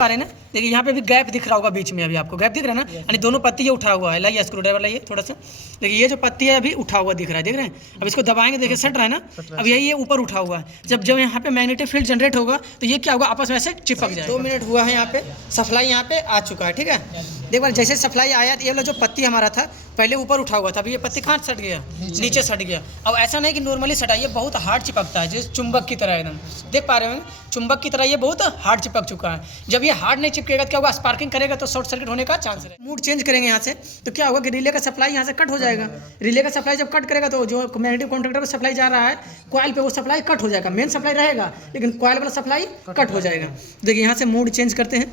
पा रहे हैं ना, देखिए यहाँ पे भी गैप दिख रहा होगा बीच में, अभी आपको गैप दिख रहा है ना, यानी दोनों पत्ती ये उठा हुआ है। लाइए स्क्रू ड्राइवर लाइए थोड़ा सा, देखिए ये जो पत्ती है अभी उठा हुआ दिख रहा है, देख रहे हैं। अब इसको दबाएंगे, देखिए सट रहा है ना, अब यही ये ऊपर उठा हुआ है। जब जब यहाँ पे मैग्नेटिक फील्ड जनरेट होगा तो ये क्या होगा, आपस में ऐसे चिपक जाए। 2 मिनट हुआ है, यहाँ पे सप्लाई यहाँ पे आ चुका है, ठीक है। देखो जैसे सप्लाई आया तो ये वाला जो पत्ती हमारा था पहले ऊपर उठा हुआ था, अभी ये पत्ती कहाँ सट गया, नीचे सट गया। अब ऐसा नहीं कि नॉर्मली सटा, ये बहुत हार्ड चिपकता है, जैसे चुंबक की तरह एकदम, देख पा रहे हो चुंबक की तरह ये बहुत हार्ड चिपक चुका है। जब ये हार्ड नहीं चिपकेगा तो क्या होगा, स्पार्किंग करेगा तो शॉर्ट सर्किट होने का चांस है। मूड चेंज करेंगे यहाँ से तो क्या होगा कि रिले का सप्लाई यहाँ से कट हो जाएगा। रिले का सप्लाई जब कट करेगा तो जो मैग्नेटिक कॉन्ट्रैक्टर को सप्लाई जा रहा है कॉइल पे, वो सप्लाई कट हो जाएगा। मेन सप्लाई रहेगा लेकिन कॉइल वाला सप्लाई कट हो जाएगा। देखिए यहाँ से मूड चेंज करते हैं,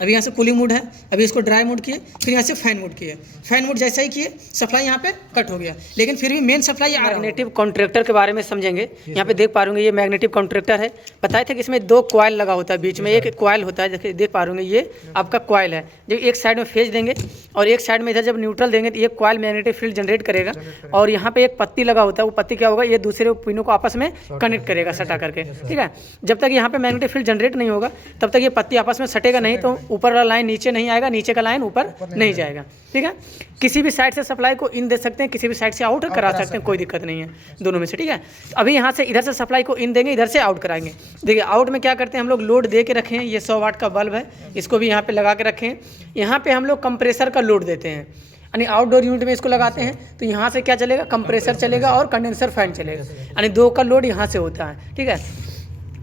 अभी यहाँ से कूलिंग मोड है, अभी इसको ड्राई मोड किए, फिर यहाँ से फैन मोड किए। फैन मोड जैसा ही किए सप्लाई यहाँ पे कट हो गया, लेकिन फिर भी मेन सप्लाई आ रहा है। मैग्नेटिक कॉन्ट्रैक्टर के बारे में समझेंगे। यहाँ पे देख पा रहे ये मैग्नेटिक कॉन्ट्रैक्टर है, बताए थे कि इसमें 2 कॉइल लगा होता है, बीच में एक कॉइल होता है। देख पा रहे ये आपका कॉइल है, जब एक साइड में फेज देंगे और एक साइड में इधर जब न्यूट्रल देंगे तो ये कॉइल मैग्नेटिक फील्ड जनरेट करेगा। और यहाँ पे एक पत्ती लगा होता है, वो पत्ती क्या होगा, ये दूसरे पिनों को आपस में कनेक्ट करेगा सटा करके, ठीक है। जब तक यहाँ पे मैग्नेटिक फील्ड जनरेट नहीं होगा तब तक ये पत्ती आपस में सटेगा नहीं, तो ऊपर वाला लाइन नीचे नहीं आएगा, नीचे का लाइन ऊपर नहीं जाएगा, ठीक है। किसी भी साइड से सप्लाई को इन दे सकते हैं, किसी भी साइड से आउट करा सकते हैं, कोई दिक्कत नहीं है दोनों में से, ठीक है। अभी यहाँ से इधर से सप्लाई को इन देंगे, इधर से आउट कराएंगे। देखिए आउट में क्या करते हैं हम लोग, लोड दे के रखे हैं, ये 100 वाट का बल्ब है, इसको भी यहाँ पे लगा के रखे हैं। यहाँ पे हम लोग कंप्रेसर का लोड देते हैं, यानी आउटडोर यूनिट में इसको लगाते हैं तो यहाँ से क्या चलेगा, कंप्रेसर चलेगा और कंडेंसर फैन चलेगा, यानी 2 का लोड यहाँ से होता है, ठीक है।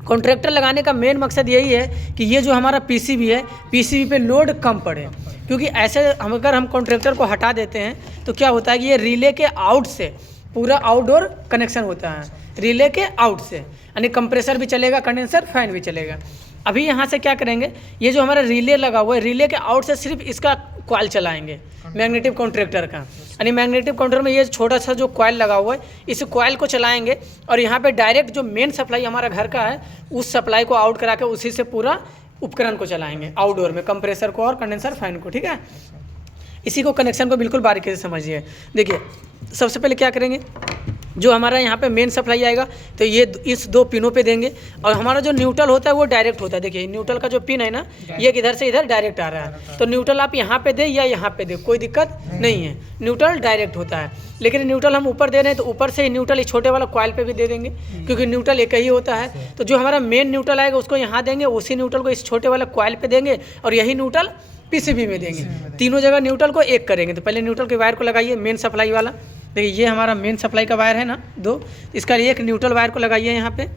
कॉन्ट्रैक्टर लगाने का मेन मकसद यही है कि ये जो हमारा पीसीबी है, पीसीबी पे लोड कम पड़े, क्योंकि ऐसे अगर हम कॉन्ट्रैक्टर को हटा देते हैं तो क्या होता है कि ये रिले के आउट से पूरा आउटडोर कनेक्शन होता है, रिले के आउट से, यानी कंप्रेसर भी चलेगा, कंडेंसर फैन भी चलेगा। अभी यहाँ से क्या करेंगे, ये जो हमारा रिले लगा हुआ है, रिले के आउट से सिर्फ इसका कॉइल चलाएंगे मैग्नेटिक कॉन्ट्रैक्टर का, यानी मैग्नेटिक कॉन्ट्रैक्टर में ये छोटा सा जो कॉइल लगा हुआ है इस कॉइल को चलाएंगे और यहाँ पे डायरेक्ट जो मेन सप्लाई हमारा घर का है उस सप्लाई को आउट करा के उसी से पूरा उपकरण को चलाएंगे आउटडोर में, कंप्रेसर को और कंडेंसर फैन को, ठीक है। इसी को कनेक्शन को बिल्कुल बारीकी से समझिए। देखिए सबसे पहले क्या करेंगे, जो हमारा यहाँ पे मेन सप्लाई आएगा तो ये इस 2 पिनों पे देंगे, और हमारा जो न्यूट्रल होता है वो डायरेक्ट होता है। देखिए न्यूट्रल का जो पिन है ना, ये इधर से इधर डायरेक्ट आ रहा है, तो न्यूट्रल आप यहाँ पे दे या यहाँ पे दे, कोई दिक्कत नहीं है, न्यूट्रल डायरेक्ट होता है। लेकिन न्यूट्रल हम ऊपर दे रहे हैं तो ऊपर से ही न्यूट्रल इस छोटे वाला कॉइल पे भी दे देंगे, क्योंकि न्यूट्रल एक ही होता है। तो जो हमारा मेन न्यूट्रल आएगा उसको यहाँ देंगे, उसी न्यूट्रल को इस छोटे वाला कॉइल पे देंगे और यही न्यूट्रल पीसीबी में देंगे। तीनों जगह न्यूट्रल को एक करेंगे। तो पहले न्यूट्रल के वायर को लगाइए, मेन सप्लाई वाला, देखिए ये हमारा मेन सप्लाई का वायर है ना 2, इसका एक न्यूट्रल वायर को लगाइए यहाँ पे।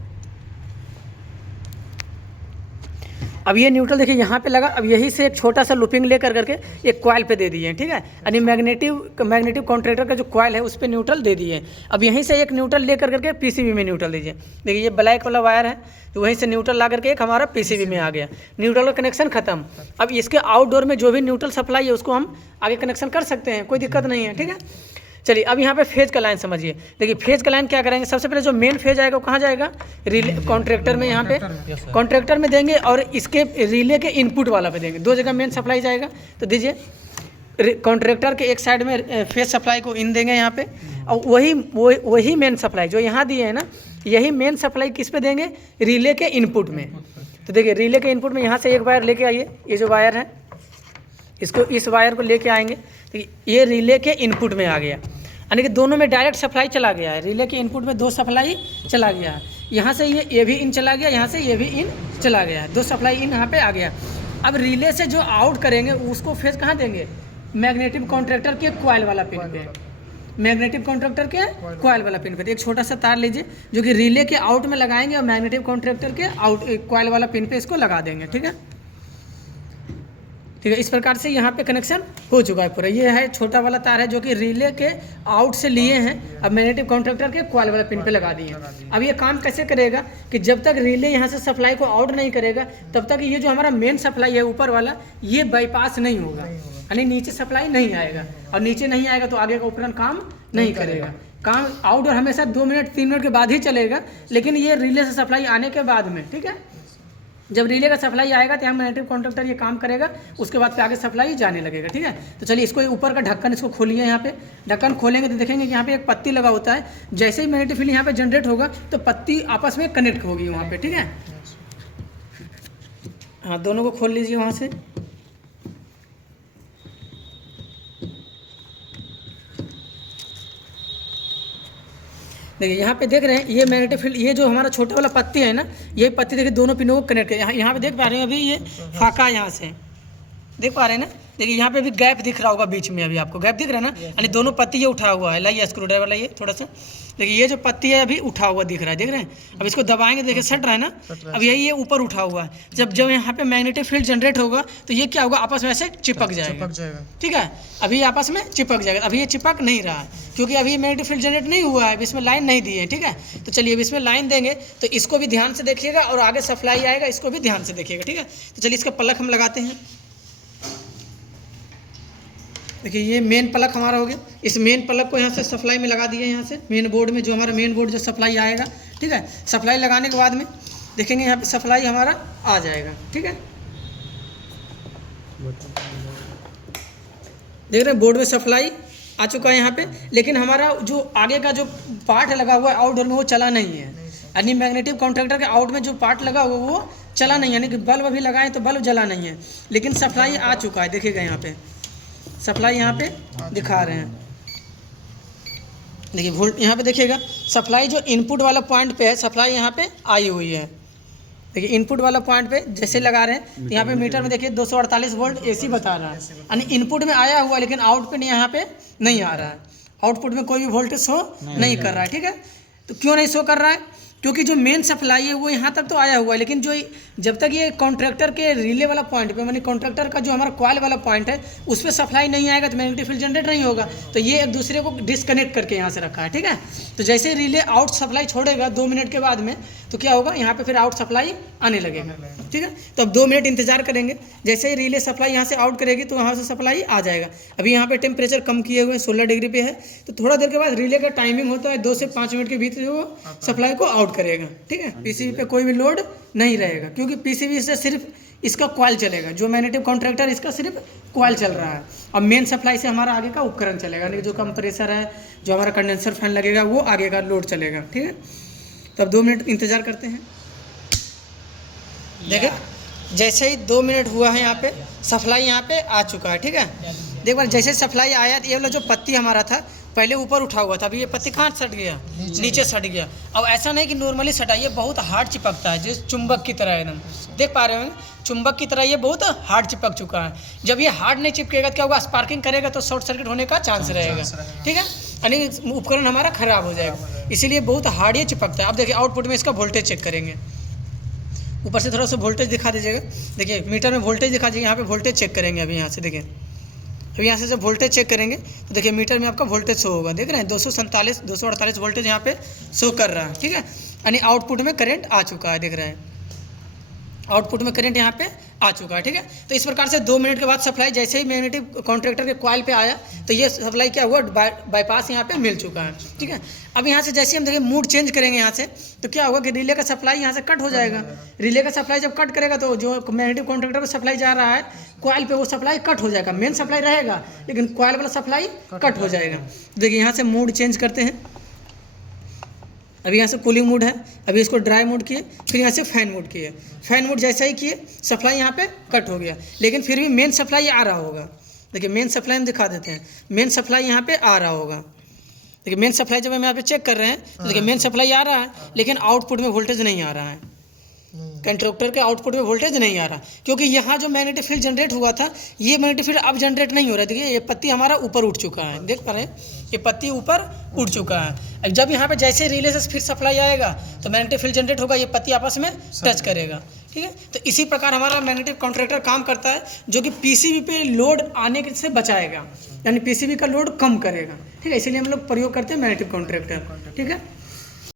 अब ये न्यूट्रल देखिए यहाँ पे लगा, अब यही से एक छोटा सा लूपिंग लेकर करके एक कॉइल पे दे दिए, ठीक है, यानी मैग्नेटिक कॉन्ट्रैक्टर का जो कॉइल है उस पर न्यूट्रल दे दिए। अब यहीं से एक न्यूट्रल लेकर करके पीसीबी में न्यूट्रल दीजिए। देखिए ये ब्लैक वाला वायर है, तो वहीं से न्यूट्रल ला करके एक हमारा पीसीबी में आ गया, न्यूट्रल का कनेक्शन खत्म। अब इसके आउटडोर में जो भी न्यूट्रल सप्लाई है उसको हम आगे कनेक्शन कर सकते हैं, कोई दिक्कत नहीं है, ठीक है। चलिए अब यहाँ पे फेज का लाइन समझिए। देखिए फेज का लाइन क्या करेंगे, सबसे पहले जो मेन फेज आएगा वो कहाँ जाएगा, रिले कॉन्ट्रैक्टर में, यहाँ पे कॉन्ट्रैक्टर में देंगे और इसके रिले के इनपुट वाला पे देंगे, 2 जगह मेन सप्लाई जाएगा। तो दीजिए कॉन्ट्रैक्टर के एक साइड में फेज सप्लाई को इन देंगे यहाँ पे, और वही मेन सप्लाई जो यहाँ दिए हैं ना, यही मेन सप्लाई किस पे देंगे, रिले के इनपुट में। तो देखिए रिले के इनपुट में यहाँ से एक वायर लेके आइए, ये जो वायर है इसको, इस वायर को लेके आएंगे तो ये रिले के इनपुट में आ गया, यानी कि दोनों में डायरेक्ट सप्लाई चला गया है। रिले के इनपुट में 2 सप्लाई चला गया है, यहाँ से ये भी इन चला गया, यहाँ से ये भी इन चला गया है, 2 सप्लाई इन यहाँ पे आ गया। अब रिले से जो आउट करेंगे उसको फेज कहाँ देंगे, मैग्नेटिक कॉन्ट्रैक्टर के कॉइल वाला पिन पे, मैग्नेटिक कॉन्ट्रैक्टर के कॉइल वाला पिन पे एक छोटा सा तार लीजिए जो कि रिले के आउट में लगाएंगे और मैग्नेटिक कॉन्ट्रैक्टर के आउट कॉइल वाला पिन पे इसको लगा देंगे, ठीक है। ठीक है, इस प्रकार से यहाँ पे कनेक्शन हो चुका है पूरा। ये है छोटा वाला तार है जो कि रिले के आउट से लिए हैं, अब मैग्नेटिक कॉन्ट्रैक्टर के कॉइल वाला पिन पे लगा दिए। अब ये काम कैसे करेगा कि जब तक रिले यहाँ से सप्लाई को आउट नहीं करेगा तब तक ये जो हमारा मेन सप्लाई है ऊपर वाला, ये बाईपास नहीं होगा, यानी नीचे सप्लाई नहीं आएगा, और नीचे नहीं आएगा तो आगे का उपकरण काम नहीं करेगा। काम आउटडोर हमेशा 2 मिनट 3 मिनट के बाद ही चलेगा, लेकिन ये रिले से सप्लाई आने के बाद में, ठीक है। जब रिले का सप्लाई आएगा तो यहाँ मैग्नेटिक कॉन्ट्रैक्टर ये काम करेगा, उसके बाद पे आगे सप्लाई जाने लगेगा, ठीक है। तो चलिए इसको ऊपर का ढक्कन इसको खोलिए, यहाँ पे ढक्कन खोलेंगे तो देखेंगे कि यहाँ पे एक पत्ती लगा होता है, जैसे ही मैग्नेटिक फील्ड यहाँ पे जनरेट होगा तो पत्ती आपस में कनेक्ट होगी वहाँ पे, ठीक है। हाँ, दोनों को खोल लीजिए वहाँ से। देखिए यहाँ पे देख रहे हैं ये मैग्नेटिक फील्ड, ये जो हमारा छोटा वाला पत्ती है ना, ये पत्ती देखिए दोनों पिनों को कनेक्ट कर, यहाँ पे देख पा रहे हैं अभी ये फाका है, यहाँ से देख पा रहे हैं ना। देखिए यहाँ पे भी गैप दिख रहा होगा बीच में, अभी आपको गैप दिख रहा है ना, यानी दोनों पत्ती ये उठा हुआ है। लाइए स्क्रू ड्राइवर लाइए थोड़ा सा। देखिए ये जो पत्ती है अभी उठा हुआ दिख रहा है, देख रहे हैं। अब इसको दबाएंगे, देखिए सट रहा है ना, अब यही ये ऊपर उठा हुआ है। जब जब यहाँ पे मैग्नेटिक फील्ड जनरेट होगा तो ये क्या होगा, आपस में ऐसे चिपक जाएगा, ठीक है। अभी आपस में चिपक जाएगा, अभी ये चिपक नहीं रहा है क्योंकि अभी मैग्नेटिक फील्ड जनरेट नहीं हुआ है, अभी इसमें लाइन नहीं दी है, ठीक है। तो चलिए अब इसमें लाइन देंगे, तो इसको भी ध्यान से देखिएगा और आगे सप्लाई आएगा, इसको भी ध्यान से देखिएगा, ठीक है। तो चलिए इसका प्लग हम लगाते हैं। देखिए ये मेन प्लग हमारा हो गया। इस मेन प्लग को यहाँ से सप्लाई में लगा दिया, यहाँ से मेन बोर्ड में, जो हमारा मेन बोर्ड जो सप्लाई आएगा, ठीक है। सप्लाई लगाने के बाद में देखेंगे यहाँ पे सप्लाई हमारा आ जाएगा, ठीक है। देख रहे हैं बोर्ड में सप्लाई आ चुका है यहाँ पे, लेकिन हमारा जो आगे का जो पार्ट लगा हुआ है आउटडोर में वो चला नहीं है, यानी मैग्नेटिक कॉन्ट्रैक्टर के आउट में जो पार्ट लगा हुआ वो चला नहीं, यानी कि बल्ब अभी लगाएं तो बल्ब जला नहीं है, लेकिन सप्लाई आ चुका है। देखिएगा यहाँ पे सप्लाई यहाँ पे दिखा रहे हैं, देखिए वोल्ट यहाँ पे देखिएगा सप्लाई जो इनपुट वाला पॉइंट पे है, सप्लाई यहाँ पे आई हुई है। देखिए इनपुट वाला पॉइंट पे जैसे लगा रहे हैं तो यहाँ पे मीटर में देखिए 248 वोल्ट एसी बता रहा है, यानी इनपुट में आया हुआ लेकिन आउटपुट यहाँ पे नहीं आ रहा है, आउटपुट में कोई भी वोल्टेज शो नहीं कर रहा है, ठीक है। तो क्यों नहीं शो कर रहा है, क्योंकि जो मेन सप्लाई है वो यहाँ तक तो आया हुआ है, लेकिन जो जब तक ये कॉन्ट्रैक्टर के रिले वाला पॉइंट पे, यानी कॉन्ट्रैक्टर का जो हमारा कॉइल वाला पॉइंट है उस पर सप्लाई नहीं आएगा तो मैग्नेटिक फील्ड जनरेट नहीं होगा। तो ये एक दूसरे को डिस्कनेक्ट करके यहाँ से रखा है, ठीक है। तो जैसे ही रिले आउट सप्लाई छोड़ेगा 2 मिनट के बाद में, तो क्या होगा यहाँ पे फिर आउट सप्लाई आने लगेगा, ठीक है। तो अब 2 मिनट इंतजार करेंगे, जैसे ही रिले सप्लाई यहाँ से आउट करेगी तो वहाँ से सप्लाई आ जाएगा। अभी यहाँ पे टेम्परेचर कम किए हुए 16 डिग्री पे है, तो थोड़ा देर के बाद रिले का टाइमिंग होता है 2 से 5 मिनट के भीतर वो सप्लाई को आउट करेगा, ठीक है। पीसीबी पे कोई भी लोड नहीं रहेगा, क्योंकि पीसीबी से सिर्फ इसका कॉइल चलेगा, जो मैग्नेटिक कॉन्ट्रैक्टर इसका सिर्फ कॉइल चल रहा है। अब मेन सप्लाई से हमारा आगे का उपकरण चलेगा, यानी जो कंप्रेसर है, जो हमारा कंडेंसर फैन लगेगा, वो आगे का लोड चलेगा, ठीक है। तो अब 2 मिनट इंतजार करते हैं। देखिए जैसे ही 2 मिनट हुआ है यहाँ पे सप्लाई यहाँ पे आ चुका है, ठीक है। देख बार जैसे सप्लाई आया तो ये वाला जो पत्ती हमारा था पहले ऊपर उठा हुआ था, अभी ये पत्ती कहाँ सट गया, नीचे सट गया। अब ऐसा नहीं कि नॉर्मली सटा, ये बहुत हार्ड चिपकता है, जैसे चुंबक की तरह एकदम, देख पा रहे होंगे चुंबक की तरह ये बहुत हार्ड चिपक चुका है। जब ये हार्ड नहीं चिपकेगा तो क्या होगा, स्पार्किंग करेगा तो शॉर्ट सर्किट होने का चांस रहेगा, ठीक है, यानी उपकरण हमारा खराब हो जाएगा, इसीलिए बहुत हार्ड ये चिपकता है। अब देखिए आउटपुट में इसका वोल्टेज चेक करेंगे, ऊपर से थोड़ा सा वोल्टेज दिखा दीजिएगा। देखिए मीटर में वोल्टेज दिखा दीजिए, यहाँ पे वोल्टेज चेक करेंगे। अभी यहाँ से देखिए, अभी यहाँ से जब वोल्टेज चेक करेंगे तो देखिए मीटर में आपका वोल्टेज शो होगा, देख रहे हैं 248 वोल्टेज यहाँ पे शो कर रहा है, ठीक है, यानी आउटपुट में करंट आ चुका है, देख रहे हैं आउटपुट में करंट यहाँ पे आ चुका है, ठीक है। तो इस प्रकार से 2 मिनट के बाद सप्लाई जैसे ही मैग्नेटिक कॉन्ट्रैक्टर के कॉइल पे आया तो ये सप्लाई क्या हुआ, बाईपास यहाँ पे मिल चुका है, ठीक है। अब यहाँ से जैसे हम देखिए मूड चेंज करेंगे यहाँ से, तो क्या होगा कि रिले का सप्लाई यहाँ से कट हो जाएगा। रिले का सप्लाई जब कट करेगा तो जो मैग्नेटिक कॉन्ट्रैक्टर पर सप्लाई जा रहा है कॉइल पे, वो सप्लाई कट हो जाएगा। मेन सप्लाई रहेगा लेकिन कॉइल वाला सप्लाई कट हो जाएगा। देखिए यहाँ से मूड चेंज करते हैं, अभी यहाँ से कूलिंग मोड है, अभी इसको ड्राई मोड किए, फिर यहाँ से फैन मोड किए। फैन मोड जैसा ही किए सप्लाई यहाँ पे कट हो गया, लेकिन फिर भी मेन सप्लाई आ रहा होगा। देखिए मेन सप्लाई हम दिखा देते हैं, मेन सप्लाई यहाँ पे आ रहा होगा। देखिए मेन सप्लाई जब हम यहाँ पे चेक कर रहे हैं तो देखिए मेन सप्लाई आ रहा है, लेकिन आउटपुट में वोल्टेज नहीं आ रहा है, कंट्रैक्टर के आउटपुट में वोल्टेज नहीं आ रहा, क्योंकि यहाँ जो मैग्नेटिक फील्ड जनरेट हुआ था ये मैग्नेटिक फील्ड अब जनरेट नहीं हो रहा है। देखिए ये पत्ती हमारा ऊपर उठ चुका है, देख पा रहे हैं ये पत्ती ऊपर उठ चुका है। जब यहाँ पे जैसे रिले से फिर सप्लाई आएगा तो मैग्नेटिक फील्ड जनरेट होगा, ये पत्ती आपस में टच करेगा, ठीक है। तो इसी प्रकार हमारा मैग्नेटिक कॉन्ट्रैक्टर काम करता है, जो कि पीसीबी पे लोड आने से बचाएगा, यानी पीसीबी का लोड कम करेगा, ठीक है। इसीलिए हम लोग प्रयोग करते हैं मैग्नेटिक कॉन्ट्रैक्टर, ठीक है।